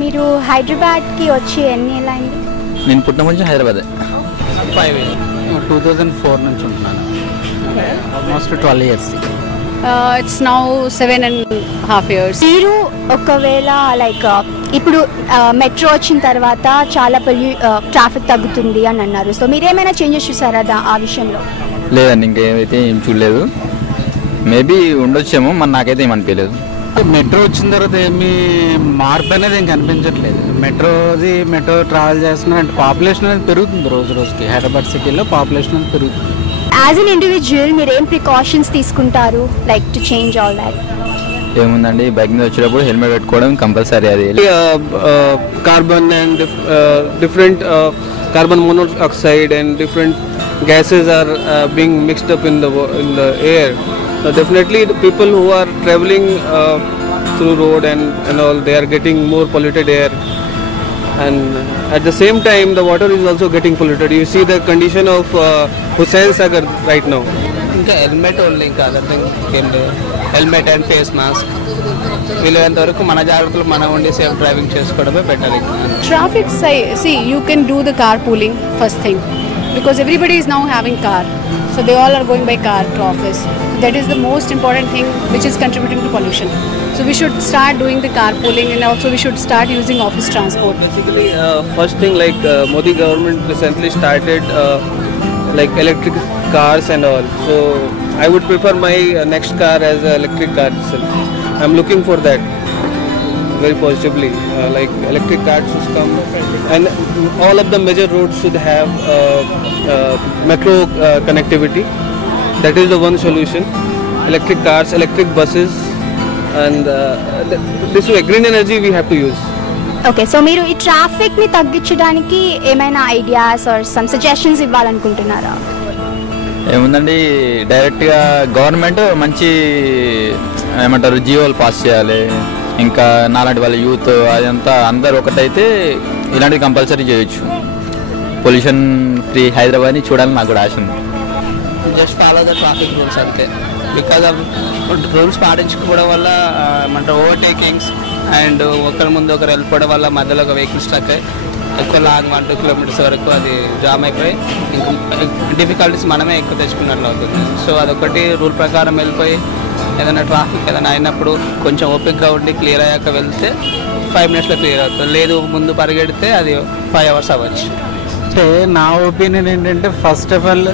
మీరు హైదరాబాద్కి వచ్చి ఎన్ని ఏళ్ళు అయింది? నేను పుట్టిన కొంచెం హైదరాబాద్ 2004 నుంచి ఉంటున్నాను. Almost 12 years. It's now 7.5 years. మీరు ఒకవేళ లైక్ ఇప్పుడు మెట్రో వచ్చిన తర్వాత చాలా ట్రాఫిక్ తగ్గుతుంది అని అన్నారు. సో మీరేమైనా చేంజెస్ చూసారా ఆ విషయంలో? లేదండి, ఇంకేమైతే ఏం చూడలేదు. మేబీ ఉండొచ్చేమో, మరి నాకైతే ఏమనిపించలేదు. మెట్రో వచ్చిన తర్వాత ఏమి మార్పు అనేది ఏం కనిపించట్లేదు. మెట్రో ట్రావెల్ చేస్తున్నా అంటే పాపులేషన్ అనేది పెరుగుతుంది రోజు రోజుకి. హైదరాబాద్ సిటీలో పాపులేషన్ అనేది పెరుగుతుంది. యాజ్ అన్ ఇండివిజువల్ మీరు ఏం ప్రికాషన్స్ తీసుకుంటారు like to change all that? ఏముందండి, బైక్ మీద వచ్చేటప్పుడు హెల్మెట్ పెట్టుకోవడం కంపల్సరీ. అది carbon and different carbon monoxide and different gases are being mixed up in the air. Definitely the people who are traveling through road and all, they are getting more polluted air, and at the same time the water is also getting polluted. You see the condition of Hussain Sagar right now. ఇంకా helmet only, ఇంకా other thing ఏం లేదు. Helmet and face mask వీలైనంత వరకు మన జాగ్రత్తలు మనం ఉండి సేఫ్ డ్రైవింగ్ చేసుకోవడమే better. Traffic, see, you can do the carpooling first thing, because everybody is now having car, so they all are going by car to office. That is the most important thing which is contributing to pollution. So we should start doing the carpooling, and also we should start using office transport. Basically first thing, like Modi government recently started like electric cars and all, so I would prefer my next car as an electric car itself. I'm looking for that very positively, like electric cars should come, and all of the major roads should have metro connectivity. That is the one solution. Electric cars, electric buses, and this way green energy we have to use. Okay, so మీరు ఈ ట్రాఫిక్ని తగ్గించడానికి ఏమైనా ideas are some suggestions ఇవ్వాలనుకుంటున్నారా? ఏముందండి, డైరెక్ట్గా government మంచి ఏమంటారు జియోలు pass చేయాలి. ఇంకా నాలాంటి వాళ్ళ యూత్ అదంతా అందరు ఒకటైతే ఇలాంటివి కంపల్సరీ చేయొచ్చు. పొల్యూషన్ ఫ్రీ హైదరాబాద్ని చూడాలని నాకు కూడా ఆశ ఉంది. Just follow the traffic rules అంతే. బికాజ్ ఆఫ్ రూల్స్ పాటించకపోవడం వల్ల ఏమంటారు ఓవర్టేకింగ్స్ అండ్ ఒకరి ముందు ఒకరు వెళ్ళిపోవడం వల్ల మధ్యలో ఒక వెహికల్ స్ట్రక్ అయ్యి ఎక్కువ లాంగ్ 1-2 kilometers వరకు అది జామ్ అయిపోయి ఇంకా డిఫికల్టీస్ మనమే ఎక్కువ తెచ్చుకున్నట్లు అవుతుంది. సో అదొకటి రూల్ ప్రకారం వెళ్ళిపోయి ఏదైనా ట్రాఫిక్ ఏదైనా అయినప్పుడు కొంచెం ఓపిక్గా ఉండి క్లియర్ అయ్యాక వెళ్తే 5 minutesలో క్లియర్ అవుతుంది. లేదు ముందు పరిగెడితే అది 5 hours అవ్వచ్చు. అంటే నా ఒపీనియన్ ఏంటంటే, ఫస్ట్ ఆఫ్ ఆల్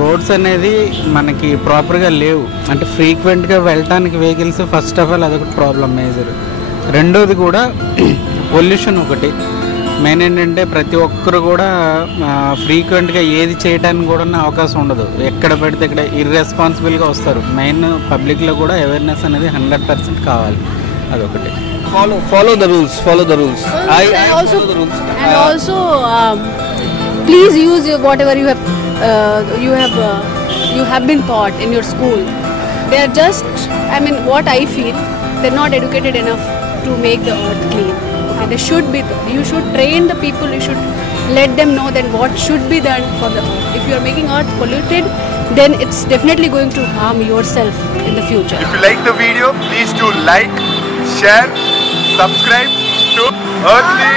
రోడ్స్ అనేది మనకి ప్రాపర్గా లేవు. అంటే ఫ్రీక్వెంట్గా వెళ్ళటానికి వెహికల్స్ ఫస్ట్ ఆఫ్ ఆల్ అదొకటి ప్రాబ్లం మేజర్. రెండోది కూడా పొల్యూషన్ ఒకటి మెయిన్. ఏంటంటే ప్రతి ఒక్కరు కూడా ఫ్రీక్వెంట్గా ఏది చేయడానికి కూడా అవకాశం ఉండదు. ఎక్కడ పెడితే ఇక్కడ ఇర్రెస్పాన్సిబుల్గా వస్తారు. మెయిన్ పబ్లిక్లో కూడా అవేర్నెస్ అనేది 100% కావాలి. అదొకటి. Follow the rules. I also follow the rules. And also please use whatever you have been taught in your school. They are just, I mean, what I feel, they're not educated enough to make the earth clean. Okay, they should be. You should train the people. You should let them know that what should be done for the earth. If you are making earth polluted, then it's definitely going to harm yourself in the future. If you like the video, please do like, share, subscribe to Earthly